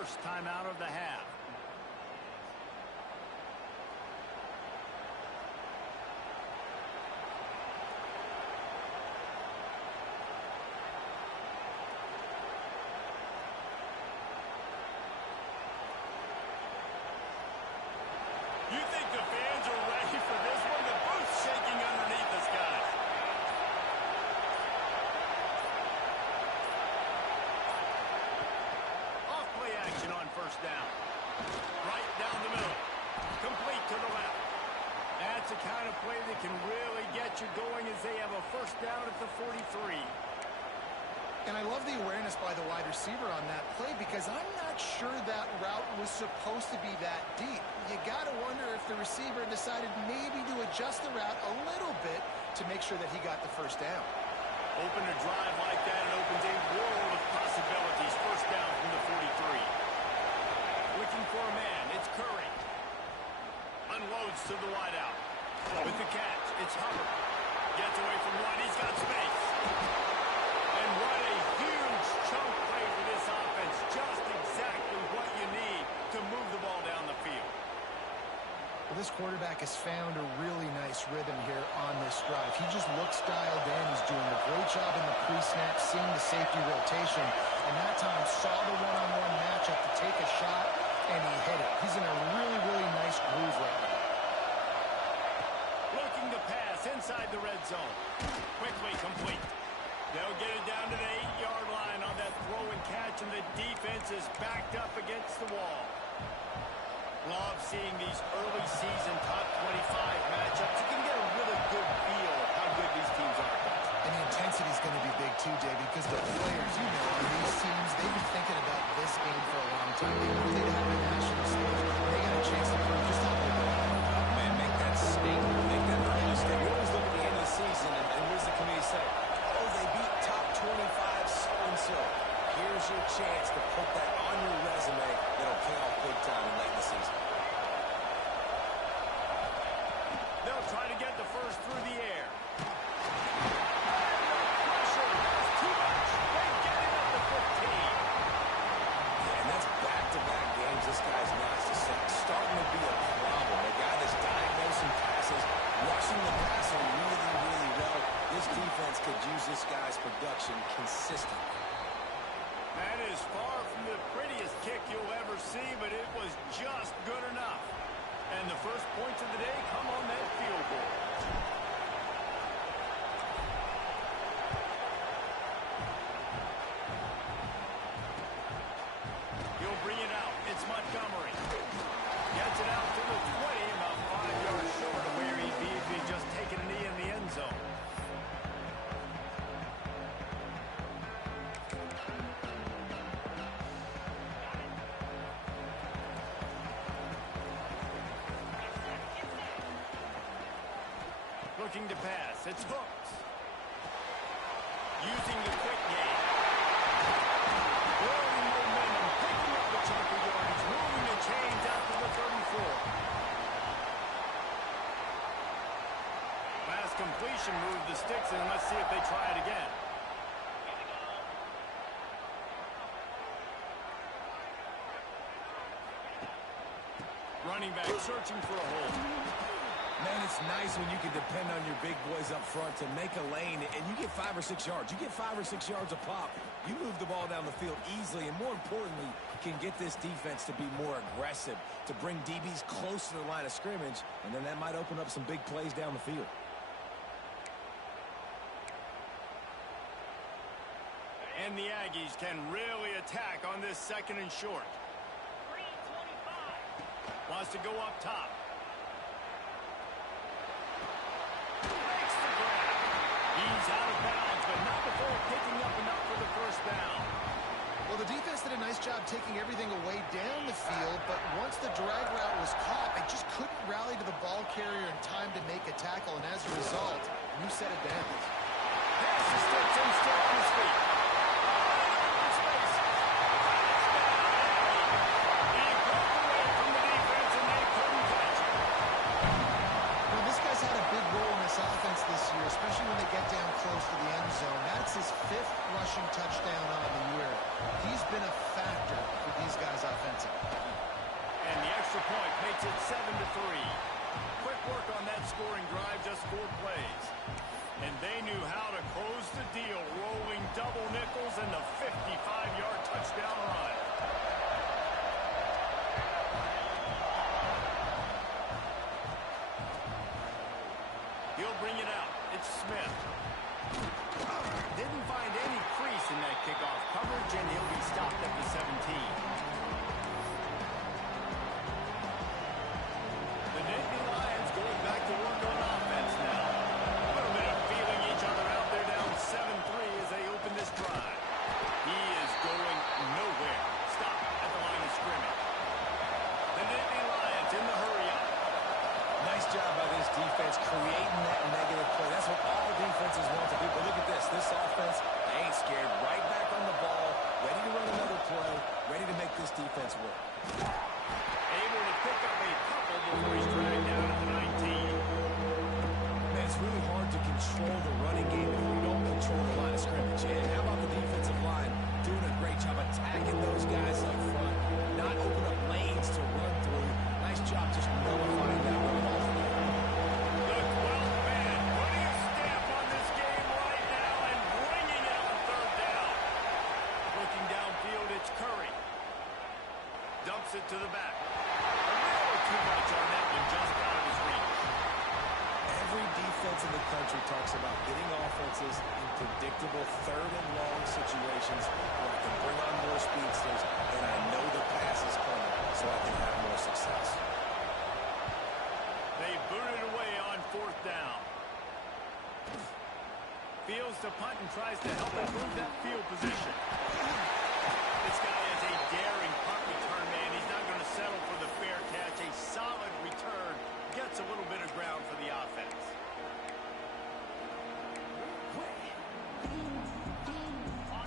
first timeout of the half. You think the fans are ready for this one? The booth's shaking underneath us, guys. Off-play action on first down. Right down the middle. Complete to the left. That's the kind of play that can really get you going as they have a first down at the 43. And I love the awareness by the wide receiver on that play because I'm not sure that route was supposed to be that deep. You got to wonder if the receiver decided maybe to adjust the route a little bit to make sure that he got the first down. Open a drive like that, it opens a world of possibilities. First down from the 43. Looking for a man, it's Curry. Unloads to the wideout. With the catch, it's Hubbard. Gets away from one, he's got space. And what a huge chunk play for this offense. Just exactly what you need to move the ball down the field. Well, this quarterback has found a really nice rhythm here on this drive. He just looks dialed in. He's doing a great job in the pre-snap, seeing the safety rotation, and that time saw the one-on-one matchup to take a shot, and he hit it. He's in a really, really nice groove right now. Looking to pass inside the red zone. Quickly complete. They'll get it down to the 8-yard line on that throw and catch, and the defense is backed up against the wall. Love seeing these early season top 25 matchups. You can get a really good feel of how good these teams are. And the intensity is going to be big too, Davey, because the players, you know, on these teams, they've been thinking about this game for a long time. They knew they'd have a national stage. They got a chance to prove just how good they are. Man, make that statement. Make that early statement. We always look at the end of the season, and what does the committee say? Oh, they beat top 25 so-and-so. Here's your chance to put that on your resume that'll pay off big time in late in the season. They'll try to get the first through the air. Pressure is too much. They get it at the 15. Yeah, and that's back-to-back games. This guy's not starting to be a problem. A guy that's diagnosing passes, rushing the passer really, really well. This defense could use this guy's production consistently. That is far from the prettiest kick you'll ever see, but it was just good enough. And the first points of the day come on that field goal. He'll bring it out. It's Montgomery. Gets it out to the 20, about 5 yards short of where he'd be if he'd just taken a knee in the end zone. Looking to pass. It's hooked. Using the quick game. Building momentum. Picking up a chunk of yards. Moving the chains out to the 34. Last completion moved the sticks, and let's see if they try it again. Running back searching for a hole. Man, it's nice when you can depend on your big boys up front to make a lane, and you get 5 or 6 yards. You get 5 or 6 yards a pop. You move the ball down the field easily, and more importantly, can get this defense to be more aggressive, to bring DBs close to the line of scrimmage, and then that might open up some big plays down the field. And the Aggies can really attack on this second and short. Wants to go up top. Makes the grab. He's out of bounds, but not before picking up enough for the first down. Well, the defense did a nice job taking everything away down the field, but once the drag route was caught, they just couldn't rally to the ball carrier in time to make a tackle, and as a result, new set of downs. Pass is still on his feet. Offense this year, especially when they get down close to the end zone. That's his 5th rushing touchdown on the year. He's been a factor for these guys offensively. bring it out. It's Smith. Didn't find any crease in that kickoff coverage, and he'll be stopped at the 17. The Nittany Lions going back to work on offense now. A little bit of feeling each other out there down 7-3 as they open this drive. He is going nowhere. Stop at the line of scrimmage. The Nittany Lions in the hurry-up. Nice job by this defense creating that negative play. That's what all defenses want to do. But look at this. This offense, they ain't scared. Right back on the ball, ready to run another play, ready to make this defense work. Able to pick up a couple before he's dragged down at the 19. Man, it's really hard to control the running game if we don't control the line of scrimmage. And how about the defensive line doing a great job attacking those guys up front, not open up lanes to run through. Nice job just nullifying that run altogether. The 12th man putting a stamp on this game right now and bringing it on third down. Looking downfield, it's Curry. Dumps it to the back. A little too much on that one, just out of his reach. Every defense in the country talks about getting offenses in predictable third and long situations where I can bring on more speedsters and I know the pass is coming so I can have more success. They boot it away on fourth down. Fields to punt and tries to help improve that field position. This guy is a daring punt return man. He's not going to settle for the fair catch. A solid return. Gets a little bit of ground for the offense.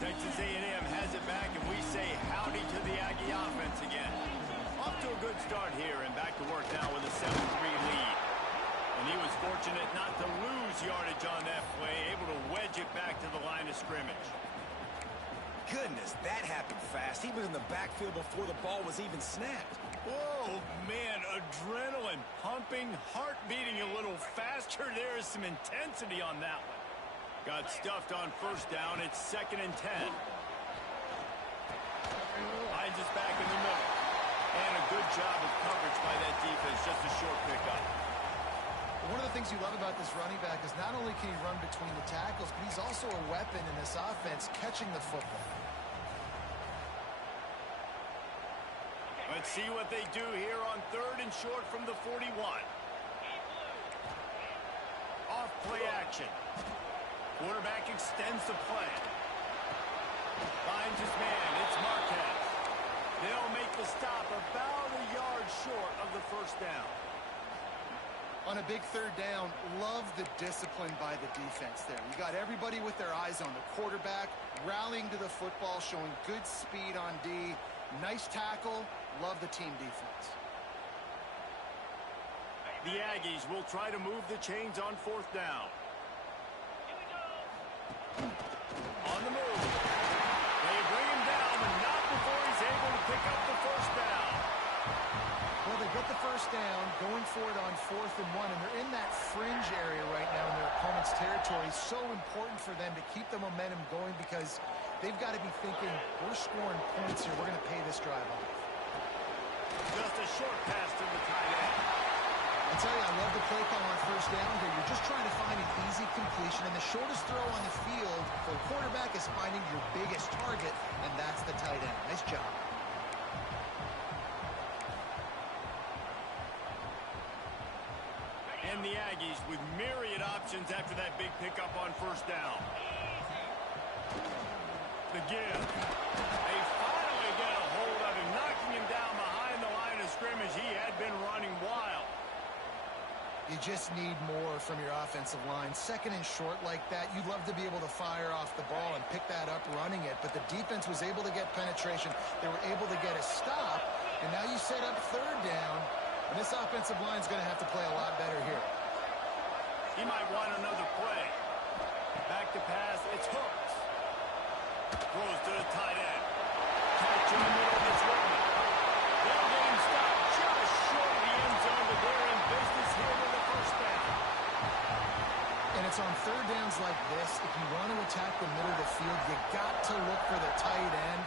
Texas A&M has it back, and we say howdy to the Aggie offense again. Off to a good start here, and back to work now with a 7-3 lead. And he was fortunate not to lose yardage on that play, able to wedge it back to the line of scrimmage. Goodness, that happened fast. He was in the backfield before the ball was even snapped. Oh, man, adrenaline pumping, heart beating a little faster. There is some intensity on that one. Got stuffed on first down. It's 2nd and 10. Finds us back in the middle. And a good job of coverage by that defense. Just a short pickup. One of the things you love about this running back is not only can he run between the tackles, but he's also a weapon in this offense catching the football. Let's see what they do here on 3rd and short from the 41. Off play action. Quarterback extends the play. Finds his man. It's Marquez. They'll make the stop about a yard short of the first down. On a big 3rd down, love the discipline by the defense there. You got everybody with their eyes on the quarterback, rallying to the football, showing good speed on D. Nice tackle. Love the team defense. The Aggies will try to move the chains on 4th down. On the move. They bring him down, but not before he's able to pick up the first down. Well, they get the first down, going for it on 4th and 1, and they're in that fringe area right now in their opponent's territory. So important for them to keep the momentum going because they've got to be thinking, we're scoring points here. We're going to pay this drive off. Just a short pass to the tight end. I tell you, I love the play call on first down here. You're just trying to find an easy completion, and the shortest throw on the field for a quarterback is finding your biggest target, and that's the tight end. Nice job. And the Aggies with myriad options after that big pickup on first down. The give. They finally get a hold of him, knocking him down behind the line of scrimmage. He had been running wild. You just need more from your offensive line. 2nd and short like that, you'd love to be able to fire off the ball and pick that up running it, but the defense was able to get penetration. They were able to get a stop, and now you set up 3rd down, and this offensive line is going to have to play a lot better here. He might want another play. Back to pass, it's Hooks. Throws to the tight end. Catch in the middle, it's Roman. They'll get him stopped just short of the end zone, but they're in business here with the first down. And it's on 3rd downs like this, if you want to attack the middle of the field, you got to look for the tight end.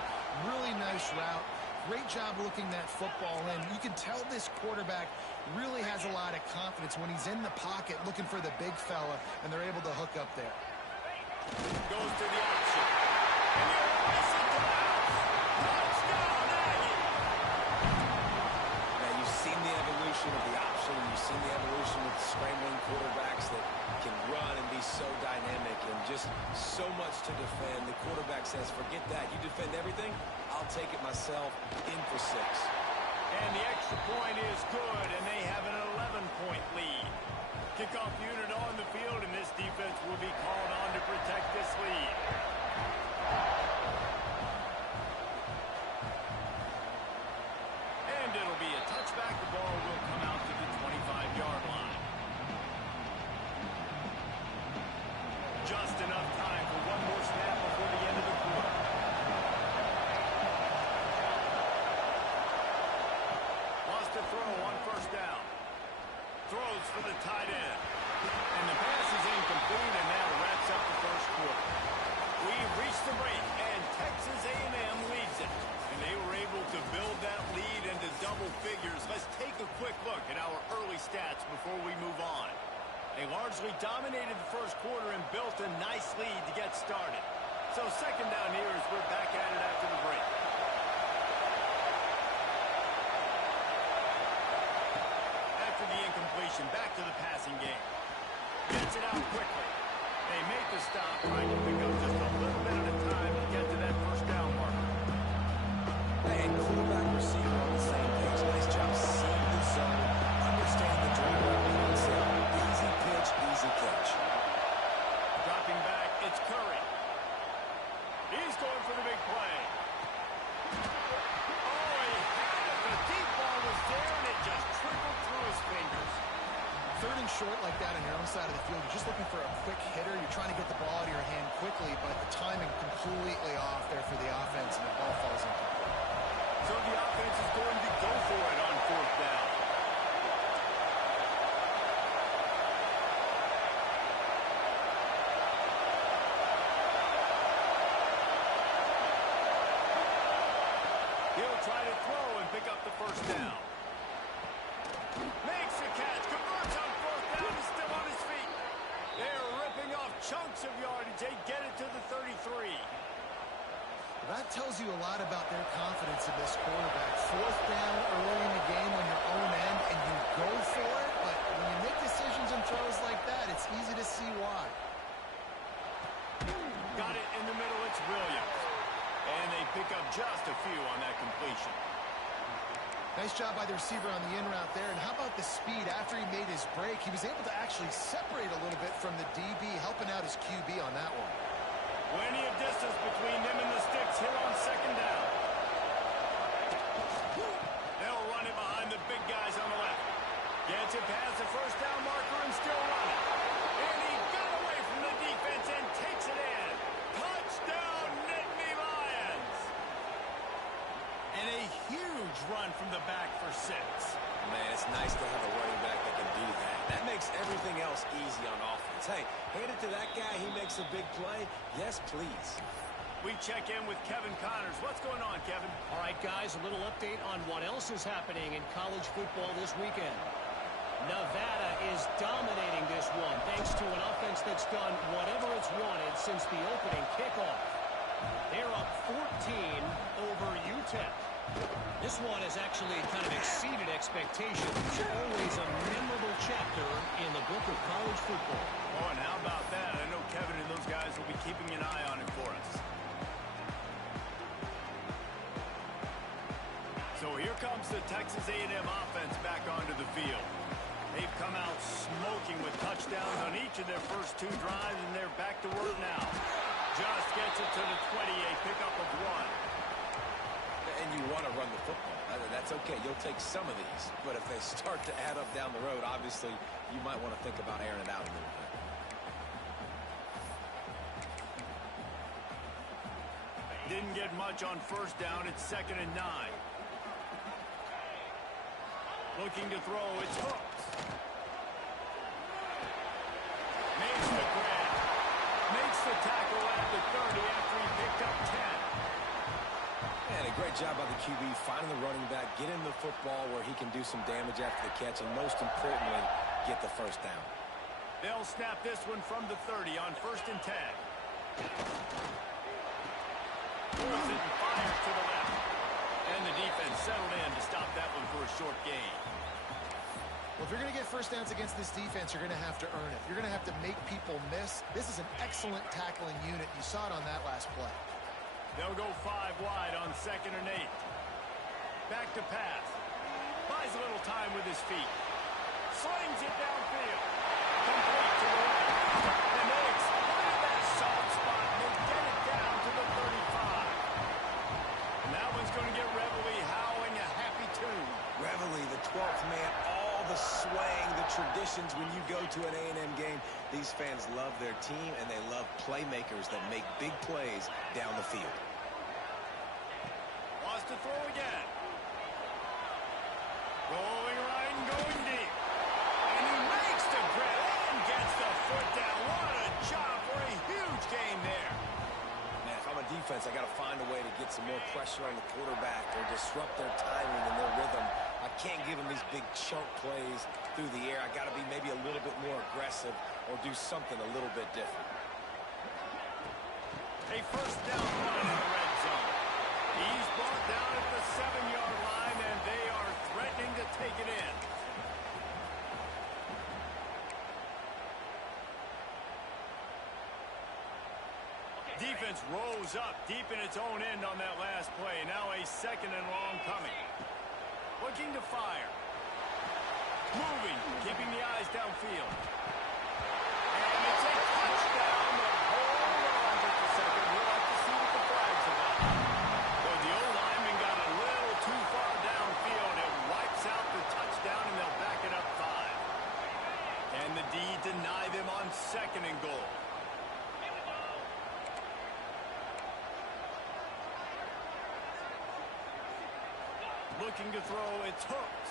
Really nice route. Great job job looking that football in. You can tell this quarterback really has a lot of confidence when he's in the pocket looking for the big fella, and they're able to hook up there. Goes to the option. And you'll race it to the house. Touchdown, Aggie! Now, you've seen the evolution of the option, and you've seen the evolution with scrambling quarterbacks that can run and be so dynamic and just so much to defend. The quarterback says, forget that. You defend everything, I'll take it myself. In for 6. And the extra point is good, and they have an 11-point lead. Kickoff unit on the field, and this defense will be called on to protect this lead. And it'll be a touchback. The ball will come out to the 25-yard line. Just enough time for one more snap before the end of the quarter. Lost a throw on first down. Throws for the tight end. And the pass is incomplete, and that wraps up the first quarter. We've reached the break, and Texas A&M leads it. And they were able to build that lead into double figures. Let's take a quick look at our early stats before we move on. They largely dominated the first quarter and built a nice lead to get started. So second down here as we're back at it after the break. After the incompletion, back to the passing game. Gets it out quickly. They make the stop, trying to pick up just a little bit at a time to get to that first down marker. And quarterback receiver on the same page. Nice job seeing the zone, understanding the drill concept. Easy pitch, easy catch. Dropping back, it's Curry. He's going for the big play. Oh, he had it. The deep ball was there, and it just trickled through his fingers. Third and short like that on your own side of the field, you're just looking for a quick hitter. You're trying to get the ball out of your hand quickly, but the timing completely off there for the offense, and the ball falls incomplete. So the offense is going to go for it on fourth down. He'll try to throw and pick up the first down. Makes the catch, converts on fourth down, is still on his feet. They're ripping off chunks of yardage. They get it to the 33. That tells you a lot about their confidence in this quarterback. Fourth down early in the game on your own end, and you go for it, but when you make decisions and throws like that, it's easy to see why. Got it in the middle, it's Williams. And they pick up just a few on that completion. Nice job by the receiver on the in route there. And how about the speed after he made his break? He was able to actually separate a little bit from the DB, helping out his QB on that one. Plenty of distance between them and the sticks here on second down. They'll run it behind the big guys on the left. Gets it past the first down marker and still running. And he got away from the defense and takes it in. Touchdown, Nittany Lions! And a huge run from the back for 6. Man, it's nice to have a running back that can do that. That makes everything else easy on offense. Hey, hand it to that guy. He makes a big play. Yes, please. We check in with Kevin Connors. What's going on, Kevin? All right, guys, a little update on what else is happening in college football this weekend. Nevada is dominating this one thanks to an offense that's done whatever it's wanted since the opening kickoff. They're up 14 over UTEP. This one has actually kind of exceeded expectations. Always a memorable chapter in the book of college football. Oh, and how about that? I know Kevin and those guys will be keeping an eye on it for us. So here comes the Texas A&M offense back onto the field. They've come out smoking with touchdowns on each of their first 2 drives, and they're back to work now. Just gets it to the 28, pickup of 1. And you want to run the football. That's okay. You'll take some of these. But if they start to add up down the road, obviously, you might want to think about airing it out a little bit. Didn't get much on first down. It's 2nd and 9. Looking to throw. It's hooked. Makes the grab. Makes the tackle at the 30 after he picked up 10. And a great job by the QB finding the running back, getting the football where he can do some damage after the catch, and most importantly, get the first down. They'll snap this one from the 30 on 1st and 10. Throws it and fires to the left. And the defense settled in to stop that one for a short gain. Well, if you're going to get first downs against this defense, you're going to have to earn it. You're going to have to make people miss. This is an excellent tackling unit. You saw it on that last play. They'll go 5 wide on 2nd and 8. Back to pass. Buys a little time with his feet. Slings it downfield. Complete to the right. And they exploited that soft spot. And they get it down to the 35. And that one's going to get Reveille howling a happy tune. Reveille, the 12th man, all the swaying, the traditions when you go to an A&M game. These fans love their team, and they love playmakers that make big plays down the field. Wants to throw again. Rolling right and going deep. And he makes the grab and gets the foot down. What a job for a huge gain there. Man, if I'm a defense, I got to find a way to get some more pressure on the quarterback or disrupt their timing and their rhythm. I can't give them these big chunk plays through the air. I got to be maybe a little bit more aggressive or do something a little bit different. A first down run in the red zone. He's brought down at the 7-yard line, and they are threatening to take it in. Defense rose up deep in its own end on that last play. Now a 2nd and long coming. Looking to fire. Moving, keeping the eyes downfield. And it's a touchdown. Hold on just a second. We'll have to see what the flag's about. Well, the O-lineman got a little too far downfield. It wipes out the touchdown, and they'll back it up 5. And the D deny them on 2nd and goal. Looking to throw, it's Hooks.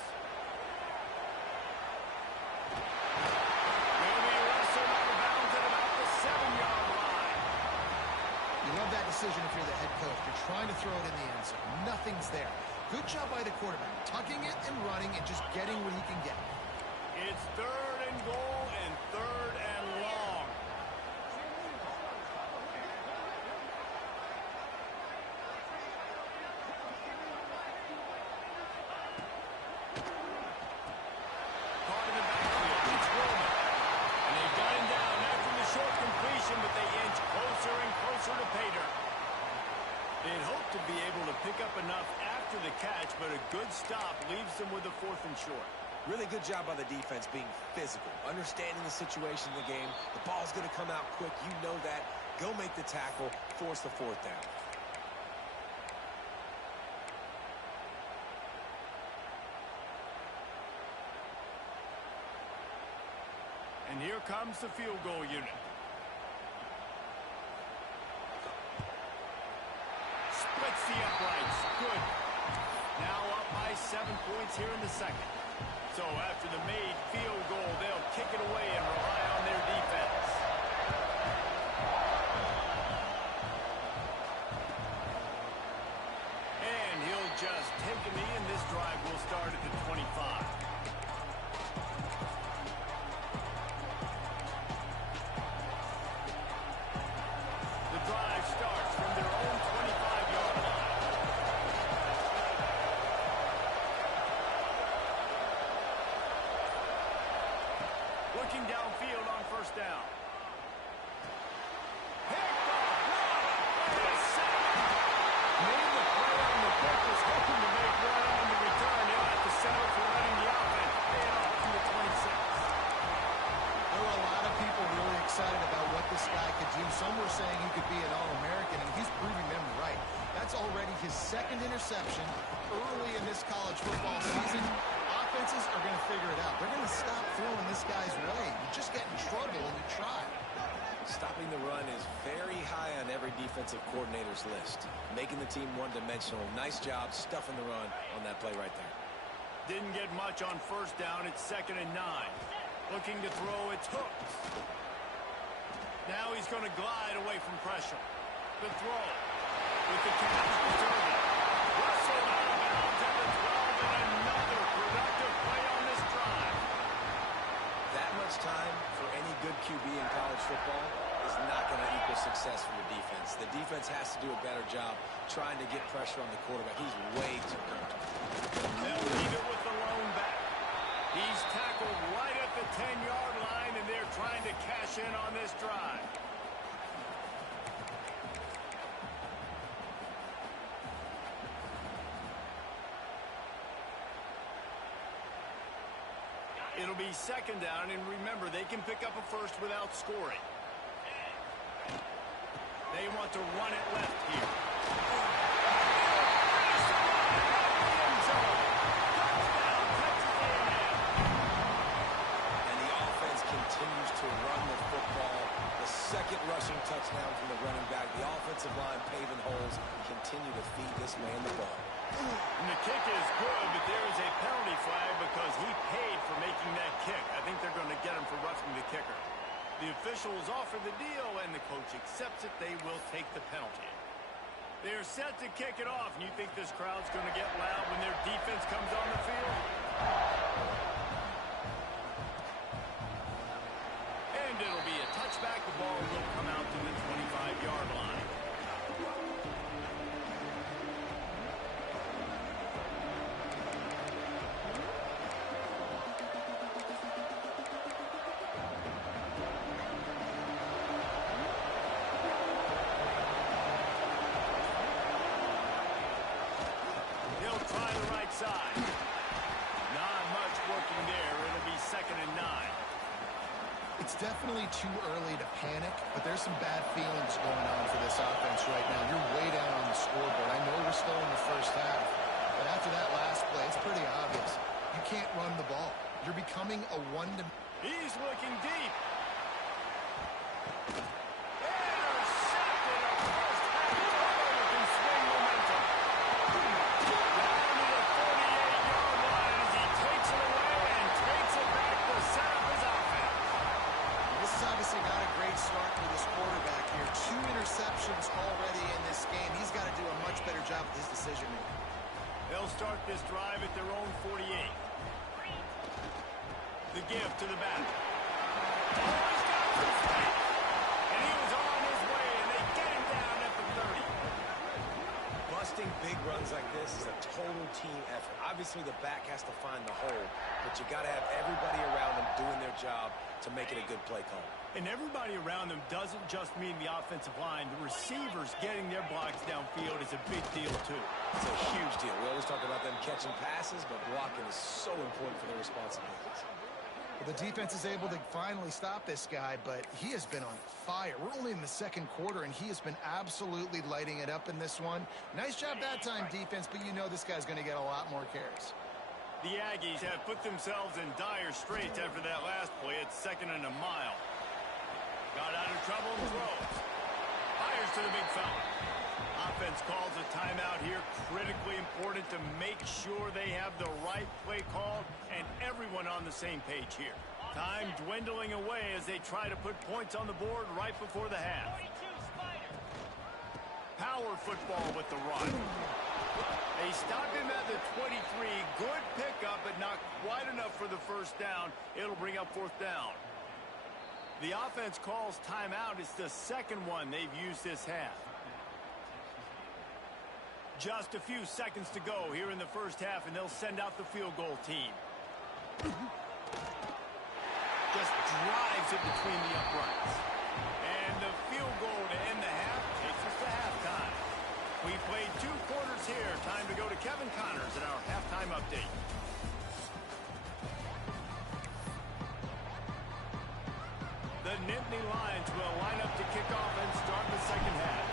Will be wrestled out of bounds at about the 7-yard line. You love that decision if you're the head coach. You're trying to throw it in the end zone. Nothing's there. Good job by the quarterback, tucking it and running and just getting what he can get. It's 3rd and goal and 3rd and long. Caught in the backfield. It's Roman. And they've got him down after the short completion, but they inch closer and closer to pay dirt. They'd hoped to be able to pick up enough after the catch, but a good stop leaves them with a 4th and short. Really good job by the defense being physical, understanding the situation of the game. The ball's going to come out quick. You know that. Go make the tackle, force the 4th down. And here comes the field goal unit. Splits the uprights. Good. Now up by 7 points here in the 2nd. So after the made field goal, they'll kick it away and rely on their defense. And he'll just take a knee, and this drive will start at the 25. The drive starts from their own 25-yard line. Looking downfield on 1st down. Picked off. What a sack. Made the play on the pick, was hoping to make one on the return. He'll have to settle for letting the offense pay it off from the 26. There were a lot of people really excited about what this guy could do. Some were saying he could be an All-American, and he's proving them right. That's already his 2nd interception early in this college football season. Offenses are going to figure it out. They're going to stop throwing this guy's way. You just get in trouble when you try. Stopping the run is very high on every defensive coordinator's list. Making the team one-dimensional. Nice job stuffing the run on that play right there. Didn't get much on 1st down. It's 2nd and 9. Looking to throw, it's Hooks. Now he's going to glide away from pressure. The throw with the catch, returning. Yes, the defense has to do a better job trying to get pressure on the quarterback. He's way too comfortable. They'll leave it with the lone back. He's tackled right at the 10-yard line, and they're trying to cash in on this drive. It'll be second down, and remember, they can pick up a first without scoring. They want to run it left here. And the offense continues to run the football. The second rushing touchdown from the running back. The offensive line paving holes continue to feed this man the ball. And the kick is good, but there is a penalty flag because he paid for making that kick. I think they're going to get him for roughing the kicker. The officials offer the deal, and the coach accepts it. They will take the penalty. They're set to kick it off, and you think this crowd's going to get loud when their defense comes on the field? And it'll be a touchback. The ball will come out to the 25-yard line. Try the right side. Not much working there. It'll be 2nd and 9. It's definitely too early to panic, but there's some bad feelings going on for this offense right now. You're way down on the scoreboard. I know we're still in the first half, but after that last play, it's pretty obvious. You can't run the ball. You're becoming a one-to... He's looking deep. Already in this game. He's got to do a much better job with his decision making. They'll start this drive at their own 48. The give to the back. Oh, he's got some space. And he was on his way, and they get him down at the 30. Busting big runs like this is a total team effort. Obviously, the back has to find the hole, but you got to have everybody around them doing their job to make it a good play call. And everybody around them doesn't just mean the offensive line. The receivers getting their blocks downfield is a big deal, too. It's a huge deal. We always talk about them catching passes, but blocking is so important for their responsibilities. Well, the defense is able to finally stop this guy, but he has been on fire. We're only in the second quarter, and he has been absolutely lighting it up in this one. Nice job that time, defense, but you know this guy's going to get a lot more carries. The Aggies have put themselves in dire straits after that last play. It's 2nd and a mile. Got out of trouble and throws. Fires to the big fella. Offense calls a timeout here. Critically important to make sure they have the right play call and everyone on the same page here. Time dwindling away as they try to put points on the board right before the half. Power football with the run. They stop him at the 23. Good pickup, but not quite enough for the first down. It'll bring up 4th down. The offense calls timeout. It's the second one they've used this half. Just a few seconds to go here in the first half, and they'll send out the field goal team. Just drives it between the uprights. And the field goal to end the half takes us to halftime. We played 2 quarters here. Time to go to Kevin Connors in our halftime update. The Nittany Lions will line up to kick off and start the second half.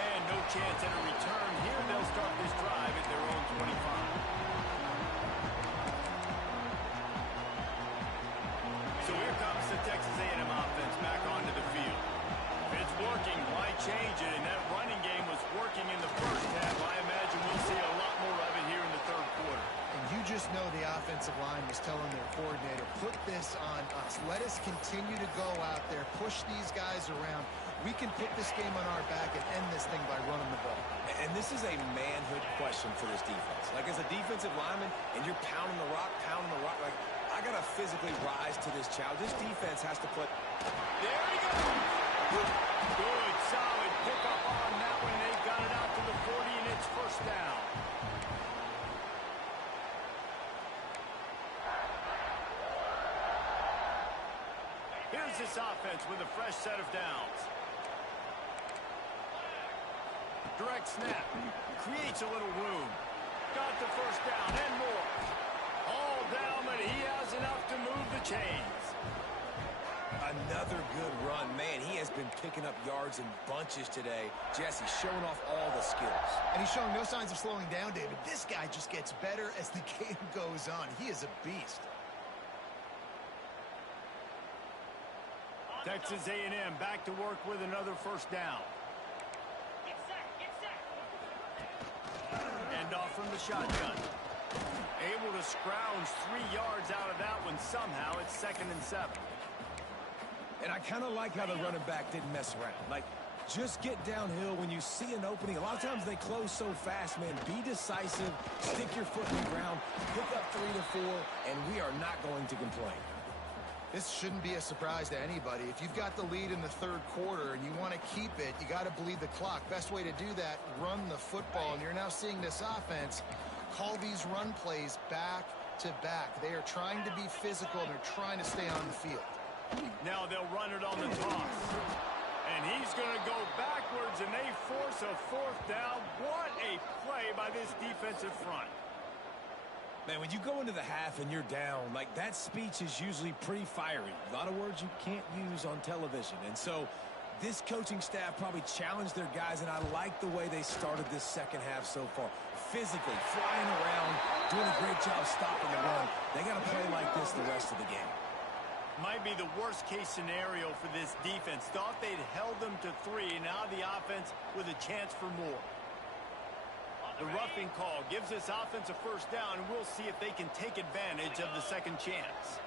And no chance at a return here. They'll start this drive at their own 25. So here comes the Texas A&M offense back onto the field. If it's working, why change it? And that running game was working in the first half. I imagine we'll see a lot more of it here in the third quarter. And you just know the offensive line was telling their coordinator, put this on us. Let us continue to go out there, push these guys around. We can put this game on our back and end this thing by running the ball. And this is a manhood question for this defense. Like, as a defensive lineman, and you're pounding the rock, like, I got to physically rise to this challenge. This defense has to play. There he goes. Good, solid pickup on that one. They got it out to the 40, and it's first down. Here's this offense with a fresh set of downs. Direct snap. Creates a little room. Got the first down and more. All down, but he has enough to move the chains. Another good run. Man, he has been picking up yards in bunches today. Jesse showing off all the skills. And he's showing no signs of slowing down, David. This guy just gets better as the game goes on. He is a beast. Texas A&M back to work with another first down. End off from the shotgun. Able to scrounge 3 yards out of that one somehow. It's 2nd and 7. And I kind of like how the running back didn't mess around. Like, just get downhill when you see an opening. A lot of times they close so fast, man. Be decisive. Stick your foot in the ground. Pick up 3 to 4, and we are not going to complain. This shouldn't be a surprise to anybody. If you've got the lead in the 3rd quarter and you want to keep it, you got to bleed the clock. Best way to do that, run the football. And you're now seeing this offense call these run plays back to back. They are trying to be physical, and they're trying to stay on the field. Now they'll run it on the toss. And he's going to go backwards, and they force a 4th down. What a play by this defensive front. Man, when you go into the half and you're down, like, that speech is usually pretty fiery. A lot of words you can't use on television. And so this coaching staff probably challenged their guys, and I like the way they started this second half so far. Physically, flying around, doing a great job stopping the run. They got to play like this the rest of the game. Might be the worst-case scenario for this defense. Thought they'd held them to 3, and now the offense with a chance for more. The roughing call gives this offense a first down, and we'll see if they can take advantage of the second chance.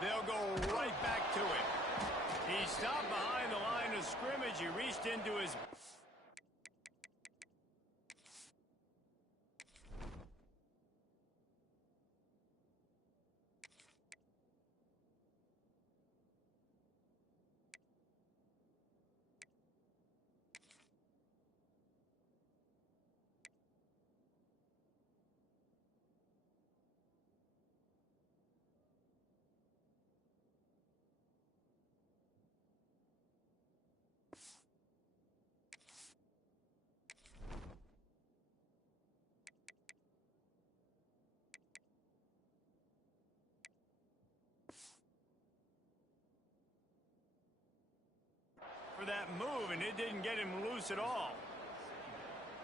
They'll go right back to it. He stopped behind the line of scrimmage. He reached into his... for that move, and it didn't get him loose at all.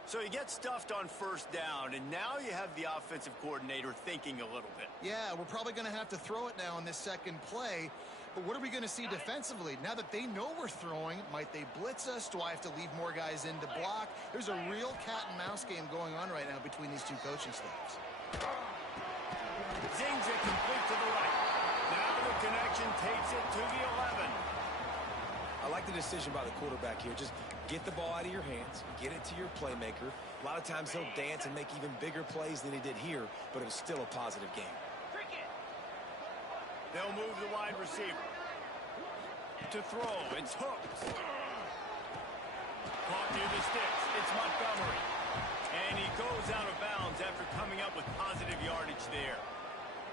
So he gets stuffed on first down, and now you have the offensive coordinator thinking a little bit. Yeah, we're probably going to have to throw it now in this second play. But what are we going to see defensively? Now that they know we're throwing, might they blitz us? Do I have to leave more guys in to block? There's a real cat-and-mouse game going on right now between these two coaching staffs. Zings it complete to the right. Now the connection takes it to the 11. I like the decision by the quarterback here. Just get the ball out of your hands, get it to your playmaker. A lot of times he'll dance and make even bigger plays than he did here, but it was still a positive game. They'll move the wide receiver. To throw, it's Hooks. Caught near the sticks, it's Montgomery. And he goes out of bounds after coming up with positive yardage there.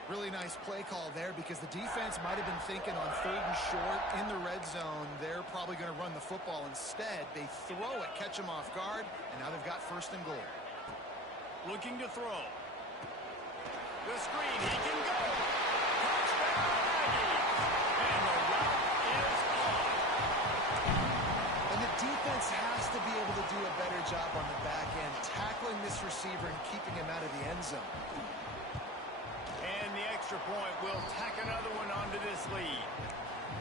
Really nice play call there because the defense might have been thinking on 3rd and short in the red zone. They're probably going to run the football. Instead, they throw it, catch them off guard, and now they've got 1st and goal. Looking to throw. The screen, he can go. Touchdown, Aggies. And the route is on. And the defense has to be able to do a better job on the back end, tackling this receiver and keeping him out of the end zone. And the extra point will tack another one onto this lead.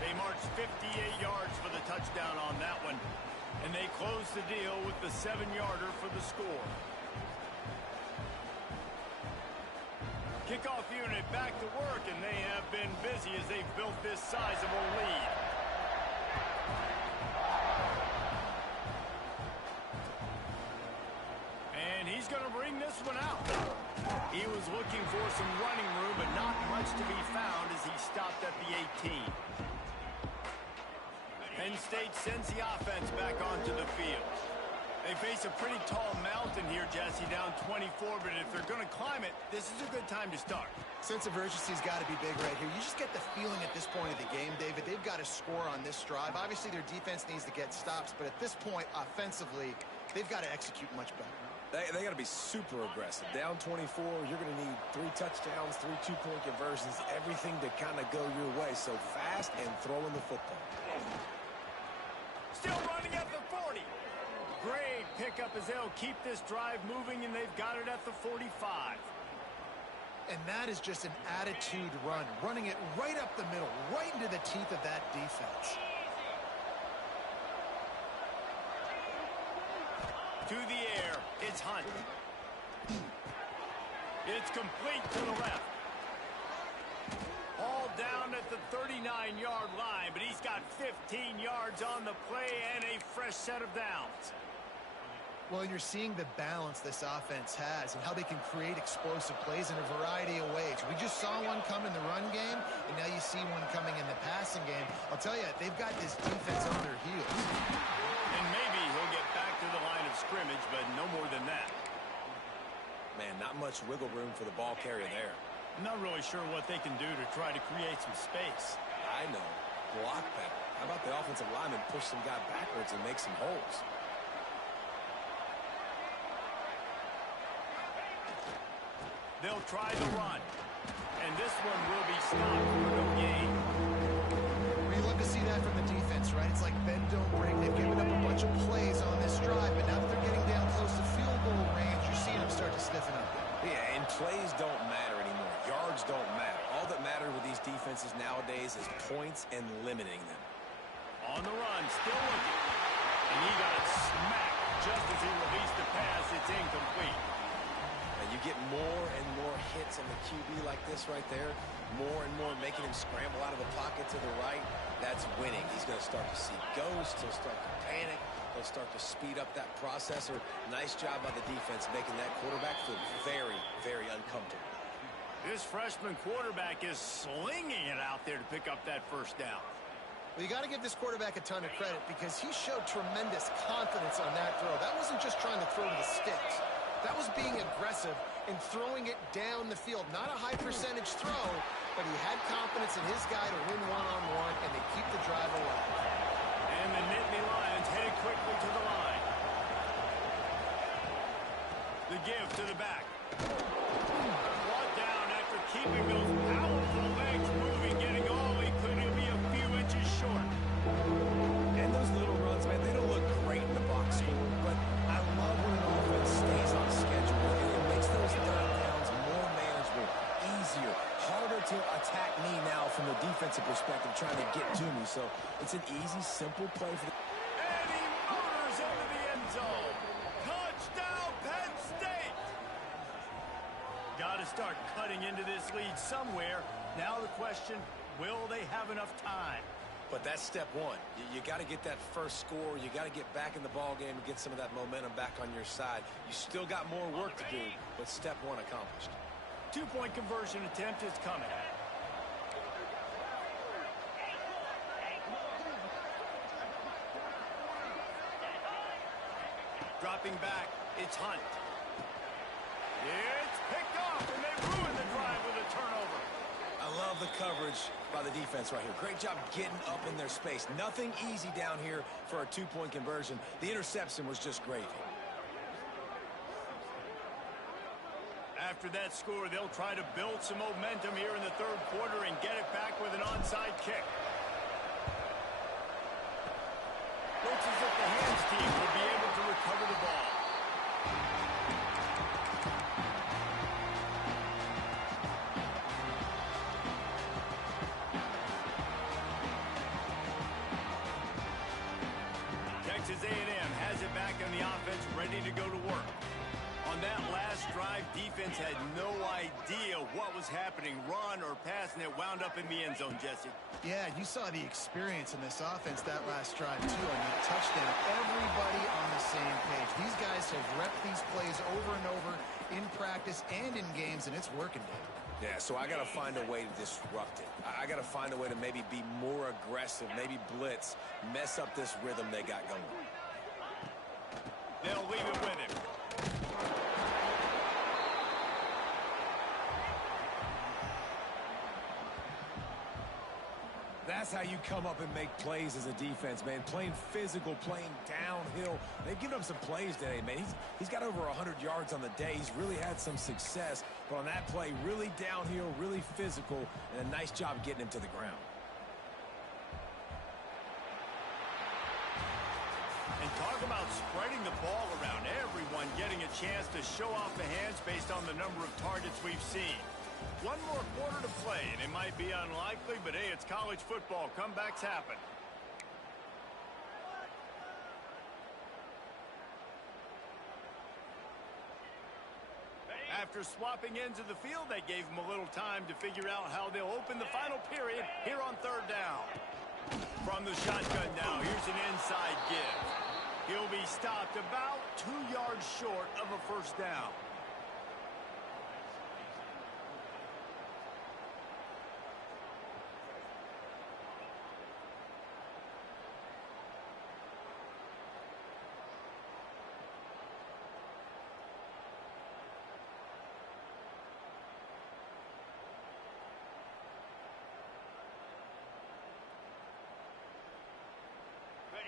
They marched 58 yards for the touchdown on that one. And they close the deal with the 7-yarder for the score. Kickoff unit back to work, and they have been busy as they've built this sizable lead. And he's going to bring this one out. He was looking for some running room, but not much to be found as he stopped at the 18. Penn State sends the offense back onto the field. They face a pretty tall mountain here, Jesse, down 24, but if they're going to climb it, this is a good time to start. Sense of urgency's got to be big right here. You just get the feeling at this point of the game, David, they've got to score on this drive. Obviously, their defense needs to get stops, but at this point, offensively, they've got to execute much better. They got to be super aggressive. Down 24, you're going to need 3 touchdowns, 3 two-point conversions, everything to kind of go your way. So fast and throwing the football. Still running at the 40. Great pickup as they'll keep this drive moving, and they've got it at the 45. And that is just an attitude run, running it right up the middle, right into the teeth of that defense. To the air, it's Hunt. It's complete to the left. All down at the 39-yard line, but he's got 15 yards on the play and a fresh set of downs. Well, and you're seeing the balance this offense has and how they can create explosive plays in a variety of ways. We just saw one come in the run game, and now you see one coming in the passing game. I'll tell you, they've got this defense on their heels. And maybe he'll get back to the line of scrimmage, but no more than that. Man, not much wiggle room for the ball carrier there. I'm not really sure what they can do to try to create some space. I know. Block better. How about the offensive lineman push some guy backwards and make some holes? They'll try the run. And this one will be stopped for no gain. We love to see that from the defense, right? It's like bend, don't break. They've given up a bunch of plays on this drive, but now that they're getting down close to field goal range, you're seeing them start to stiffen up. Yeah, and plays don't matter anymore. Yards don't matter. All that matters with these defenses nowadays is points and limiting them. On the run, still looking. And he got smacked just as he released the pass. It's incomplete. And you get more and more hits on the QB like this right there. More and more making him scramble out of the pocket to the right. That's winning. He's going to start to see ghosts. He'll start to panic. He'll start to speed up that processor. Nice job by the defense making that quarterback feel very, very uncomfortable. This freshman quarterback is slinging it out there to pick up that first down. Well, you got to give this quarterback a ton of credit because he showed tremendous confidence on that throw. That wasn't just trying to throw to the sticks. That was being aggressive and throwing it down the field. Not a high percentage throw, but he had confidence in his guy to win one-on-one, and they keep the drive alive. And the Nittany Lions head quickly to the line. The give to the back. Brought down after keeping those powerful legs moving, getting all he could to be a few inches short. And those little runs, man, they don't look great in the box score, but I love when an offense stays on schedule and it makes those third downs more manageable, easier, harder to attack me now from the defensive perspective trying to get to me. So it's an easy, simple play for the... And he motors into the end zone. Touchdown, Penn State! Got to start cutting into this lead somewhere. Now the question, will they have enough time? But that's step one. You got to get that first score. You got to get back in the ball game and get some of that momentum back on your side. You still got more work to do, but step one accomplished. Two-point conversion attempt is coming. Dropping back, it's Hunt. It's picked off, and they ruin the drive with a turnover. I love the coverage by the defense right here. Great job getting up in their space. Nothing easy down here for a two-point conversion. The interception was just gravy. After that score, they'll try to build some momentum here in the third quarter and get it back with an onside kick. Looks as if the hands team will be able to recover the ball. Texas A&M has it back on the offense, ready to go to work. On that last drive, defense had no idea what was happening, run or pass, and it wound up in the end zone, Jesse. Yeah, you saw the experience in this offense that last drive, too, on that touchdown. Everybody on the same page. These guys have repped these plays over and over in practice and in games, and it's working, Dave. Yeah, so I got to find a way to disrupt it. I got to find a way to maybe be more aggressive, maybe blitz, mess up this rhythm they got going. They'll leave it with him. That's how you come up and make plays as a defense, man. Playing physical, playing downhill. They've given up some plays today, man. He's got over 100 yards on the day. He's really had some success. But on that play, really downhill, really physical, and a nice job getting him to the ground. And talk about spreading the ball around. Everyone getting a chance to show off the hands based on the number of targets we've seen. One more quarter to play, and it might be unlikely, but hey, it's college football. Comebacks happen. After swapping ends of the field, they gave him a little time to figure out how they'll open the final period here on third down. From the shotgun now, here's an inside give. He'll be stopped about 2 yards short of a first down.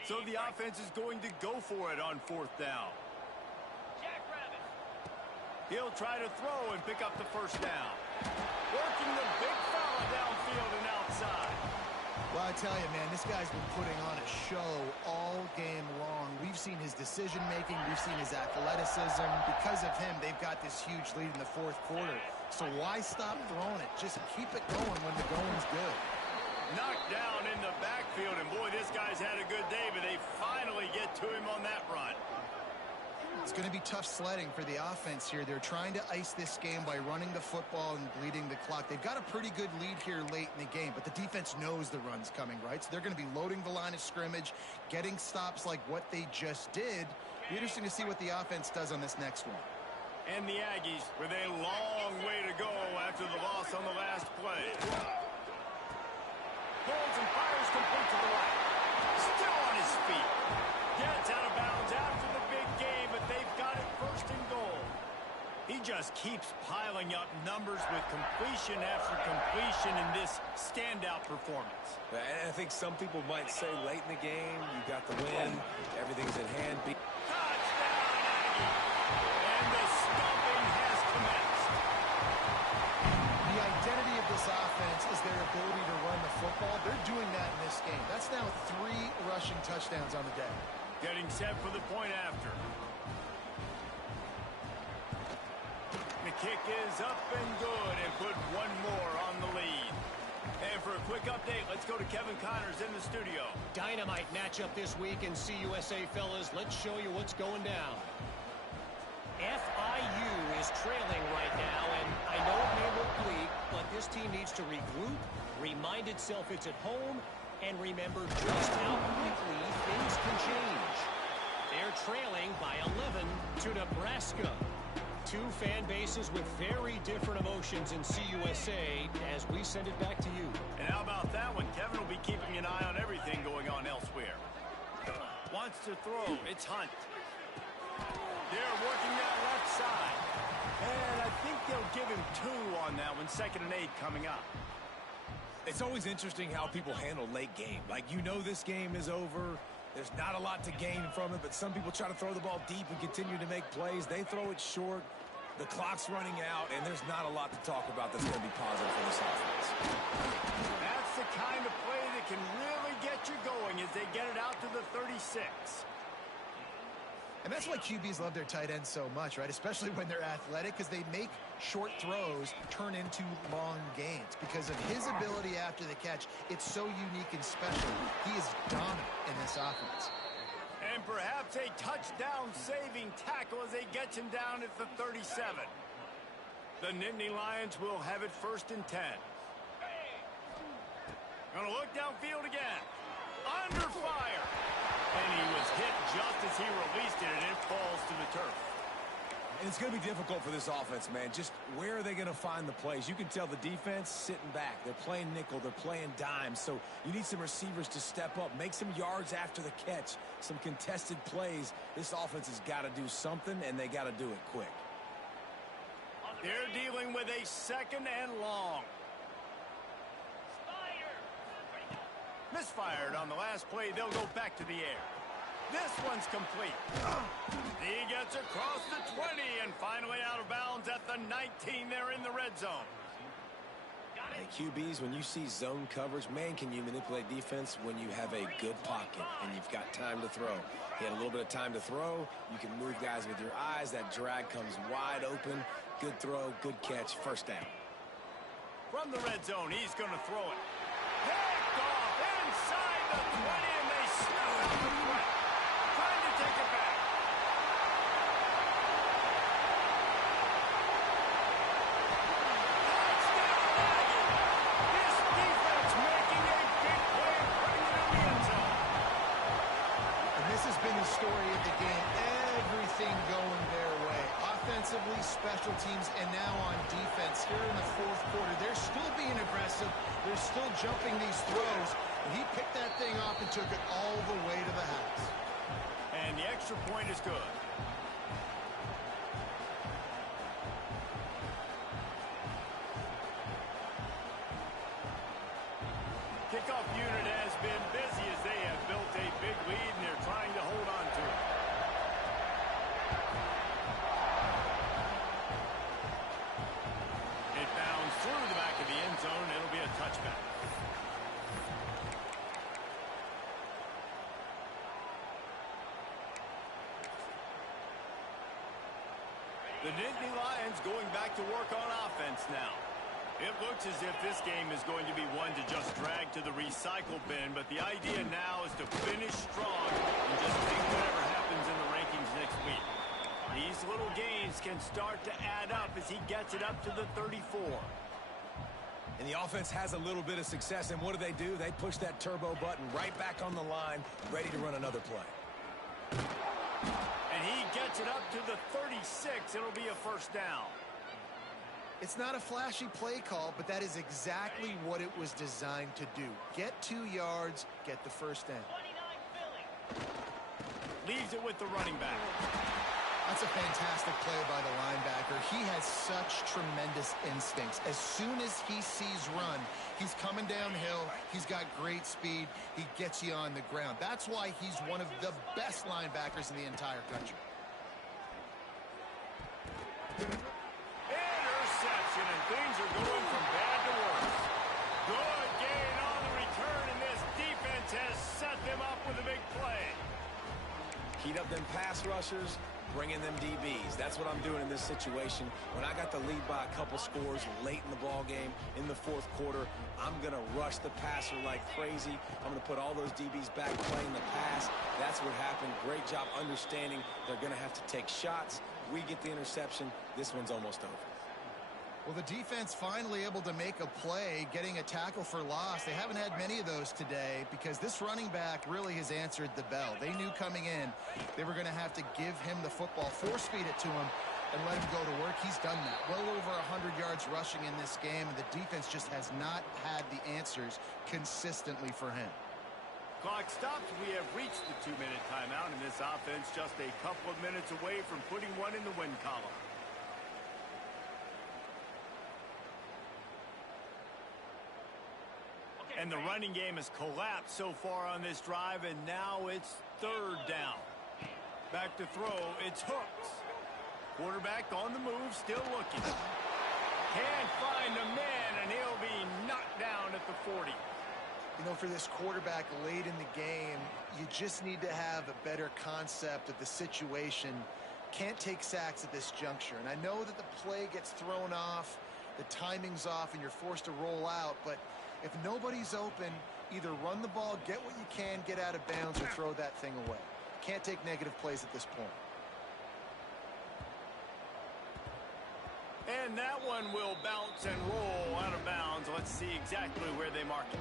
So the offense is going to go for it on fourth down. He'll try to throw and pick up the first down. Working the big fella downfield and outside. Well, I tell you, man, this guy's been putting on a show all game long. We've seen his decision-making. We've seen his athleticism. Because of him, they've got this huge lead in the fourth quarter. So why stop throwing it? Just keep it going when the going's good. Knocked down in the backfield, and boy, this guy's had a good day, but they finally get to him on that run. It's going to be tough sledding for the offense here. They're trying to ice this game by running the football and bleeding the clock. They've got a pretty good lead here late in the game, but the defense knows the run's coming, right? So they're going to be loading the line of scrimmage, getting stops like what they just did. Be interesting to see what the offense does on this next one. And the Aggies with a long way to go after the loss on the last play. Pulls and fires complete to the right. Still on his feet. Gets out of bounds after the big game, but they've got it first and goal. He just keeps piling up numbers with completion after completion in this standout performance. And I think some people might say late in the game, you got the win, everything's at hand. Touchdown, Aggie! And the stomping has commenced. The identity of this offense is their ability to run the football. They're doing that in this game. That's now 3 rushing touchdowns on the day. Getting set for the point after. The kick is up and good and put one more on the lead. And for a quick update, let's go to Kevin Connors in the studio. Dynamite matchup this week in CUSA, fellas. Let's show you what's going down. FIU is trailing right now, and I know it may look bleak, but this team needs to regroup, remind itself it's at home, and remember just how quickly things can change. They're trailing by 11 to Nebraska. 2 fan bases with very different emotions in CUSA as we send it back to you. And how about that one? Kevin will be keeping an eye on everything going on elsewhere. Wants to throw. It's Hunt. They're working that left side. And I think they'll give him 2 on that one. 2nd and 8 coming up. It's always interesting how people handle late game. Like, you know this game is over. There's not a lot to gain from it, but some people try to throw the ball deep and continue to make plays. They throw it short. The clock's running out, and there's not a lot to talk about that's going to be positive for this offense. That's the kind of play that can really get you going as they get it out to the 36. And that's why QBs love their tight ends so much, right? Especially when they're athletic, because they make short throws turn into long gains. Because of his ability after the catch, it's so unique and special. He is dominant in this offense. And perhaps a touchdown-saving tackle as they get him down at the 37. The Nittany Lions will have it 1st and 10. Gonna look downfield again. Under fire. And he was hit just as he released it, and it falls to the turf. And it's going to be difficult for this offense, man. Just where are they going to find the plays? You can tell the defense sitting back. They're playing nickel. They're playing dime. So you need some receivers to step up, make some yards after the catch, some contested plays. This offense has got to do something, and they got to do it quick. They're dealing with a 2nd and long. Misfired on the last play. They'll go back to the air. This one's complete. He gets across the 20 and finally out of bounds at the 19. They're in the red zone. Hey, QBs, when you see zone coverage, man, can you manipulate defense when you have a good pocket and you've got time to throw. He had a little bit of time to throw. You can move guys with your eyes. That drag comes wide open. Good throw, good catch, first down. From the red zone, he's going to throw it. Picked off inside the 20, and they snuff out the threat. Trying to take it back. Touchdown, Aggies. This defense making a big play and bringing it in the end zone. And this has been the story of the game. Everything going their way. Offensively, special teams, and now on defense here in the 4th quarter. They're still being aggressive. They're still jumping these throws. And he picked that thing off and took it all the way to the house. And the extra point is good. Kickoff unit has been busy as they have built a big lead, and they're trying to hold on to it. It bounds through the back of the end zone. It'll be a touchback. The Nittany Lions going back to work on offense now. It looks as if this game is going to be one to just drag to the recycle bin, but the idea now is to finish strong and just take whatever happens in the rankings next week. These little gains can start to add up as he gets it up to the 34. And the offense has a little bit of success, and what do? They push that turbo button right back on the line, ready to run another play. And he gets it up to the 36. It'll be a first down. It's not a flashy play call, but that is exactly what it was designed to do. Get 2 yards, get the first down. Leaves it with the running back. That's a fantastic play by the linebacker. He has such tremendous instincts. As soon as he sees run, he's coming downhill. He's got great speed. He gets you on the ground. That's why he's one of the best linebackers in the entire country. Interception, and things are going from bad to worse. Good gain on the return, and this defense has set them up with a big play. Heat up them pass rushers, bring in them DBs. That's what I'm doing in this situation. When I got the lead by a couple scores late in the ball game, in the 4th quarter, I'm going to rush the passer like crazy. I'm going to put all those DBs back playing the pass. That's what happened. Great job understanding they're going to have to take shots. We get the interception. This one's almost over. Well, the defense finally able to make a play, getting a tackle for loss. They haven't had many of those today because this running back really has answered the bell. They knew coming in they were going to have to give him the football, force-feed it to him, and let him go to work. He's done that. Well over 100 yards rushing in this game, and the defense just has not had the answers consistently for him. Clock stops. We have reached the 2-minute timeout, and this offense just a couple of minutes away from putting one in the win column. And the running game has collapsed so far on this drive, and now it's 3rd down. Back to throw, it's Hooks. Quarterback on the move, still looking. Can't find the man, and he'll be knocked down at the 40. You know, for this quarterback late in the game, you just need to have a better concept of the situation. Can't take sacks at this juncture. And I know that the play gets thrown off, the timing's off, and you're forced to roll out, but if nobody's open, either run the ball, get what you can, get out of bounds, or throw that thing away. Can't take negative plays at this point. And that one will bounce and roll out of bounds. Let's see exactly where they mark it.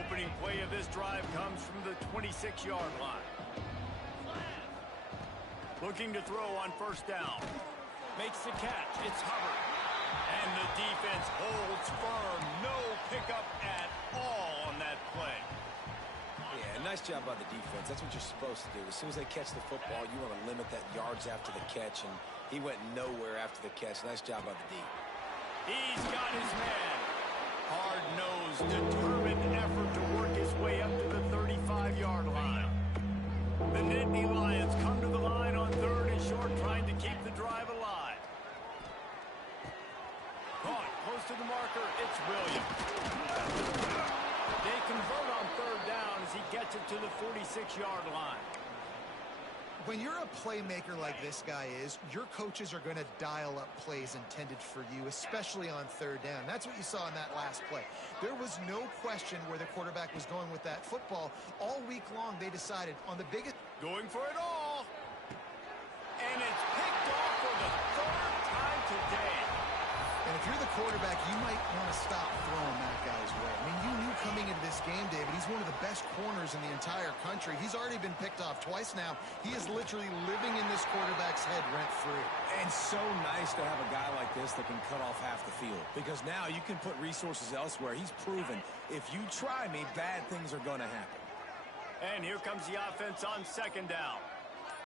Opening play of this drive comes from the 26-yard line. Looking to throw on first down. Makes the catch. It's Hubbard. And the defense holds firm. No pickup at all on that play. Yeah, nice job by the defense. That's what you're supposed to do. As soon as they catch the football, you want to limit that yards after the catch, and he went nowhere after the catch. Nice job by the D. He's got his man. Hard-nosed, determined effort to work his way up to the 35-yard line. The Nittany Lions come to the line on 3rd and short, trying to keep the drive alive. Caught close to the marker. It's Williams. They convert on 3rd down as he gets it to the 46-yard line. When you're a playmaker like this guy is, your coaches are going to dial up plays intended for you, especially on 3rd down. That's what you saw in that last play. There was no question where the quarterback was going with that football. All week long, they decided on the biggest... Going for it all. And it's picked off for the 3rd time today. And if you're the quarterback, you might want to stop throwing that guy's way. I mean, you knew coming into this game, David, he's one of the best corners in the entire country. He's already been picked off twice now. He is literally living in this quarterback's head rent-free. And so nice to have a guy like this that can cut off half the field. Because now you can put resources elsewhere. He's proven, if you try me, bad things are going to happen. And here comes the offense on 2nd down.